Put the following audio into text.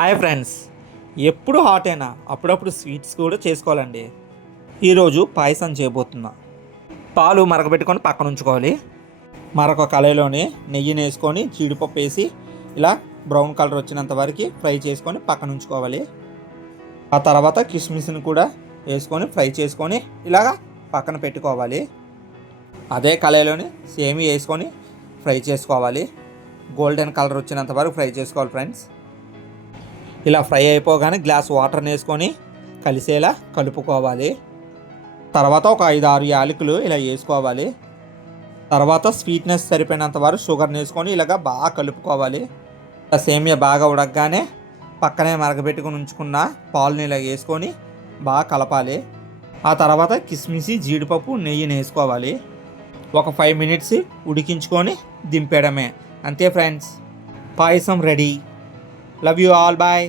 Hi friends, ఎప్పుడు హాటేనా అప్పుడప్పుడు sweets కూడా చేసుకోవాలండి. ఈరోజు పాయసం చేయబోతున్నా. పాలు మరగబెట్టుకొని పక్కన ఉంచుకోవాలి. మరొక కళాయిలోని నెయ్యిని వేసుకొని జీడిపప్పు వేసి ఇలా బ్రౌన్ కలర్ వచ్చినంత వరకు ఫ్రై చేసుకొని పక్కన ఉంచుకోవాలి. ఆ తర్వాత కిస్మిస్ని కూడా వేసుకొని ఫ్రై చేసుకొని ఇలాగా పక్కన పెట్టుకోవాలి. అదే కళాయిలోని సేమియా వేసుకొని ఫ్రై చేసుకోవాలి. గోల్డెన్ కలర్ వచ్చినంత వరకు ఫ్రై చేసుకోవాలి ఫ్రెండ్స్. ఇలా ఫ్రై అయిపోగానే గ్లాస్ వాటర్ని వేసుకొని కలిసేలా కలుపుకోవాలి. తర్వాత ఒక 5-6 యాలకులు ఇలా వేసుకోవాలి. తర్వాత స్వీట్నెస్ సరిపోయినంత వరకు షుగర్ని వేసుకొని ఇలాగ బాగా కలుపుకోవాలి. సేమియా బాగా ఉడకగానే పక్కనే మరగబెట్టుకుని ఉంచుకున్న పాలుని ఇలా వేసుకొని బాగా కలపాలి. ఆ తర్వాత కిస్మిసి జీడిపప్పు నెయ్యిని వేసుకోవాలి. ఒక 5 మినిట్స్ ఉడికించుకొని దింపేయడమే. అంతే friends, payasam ready. Love you all, bye.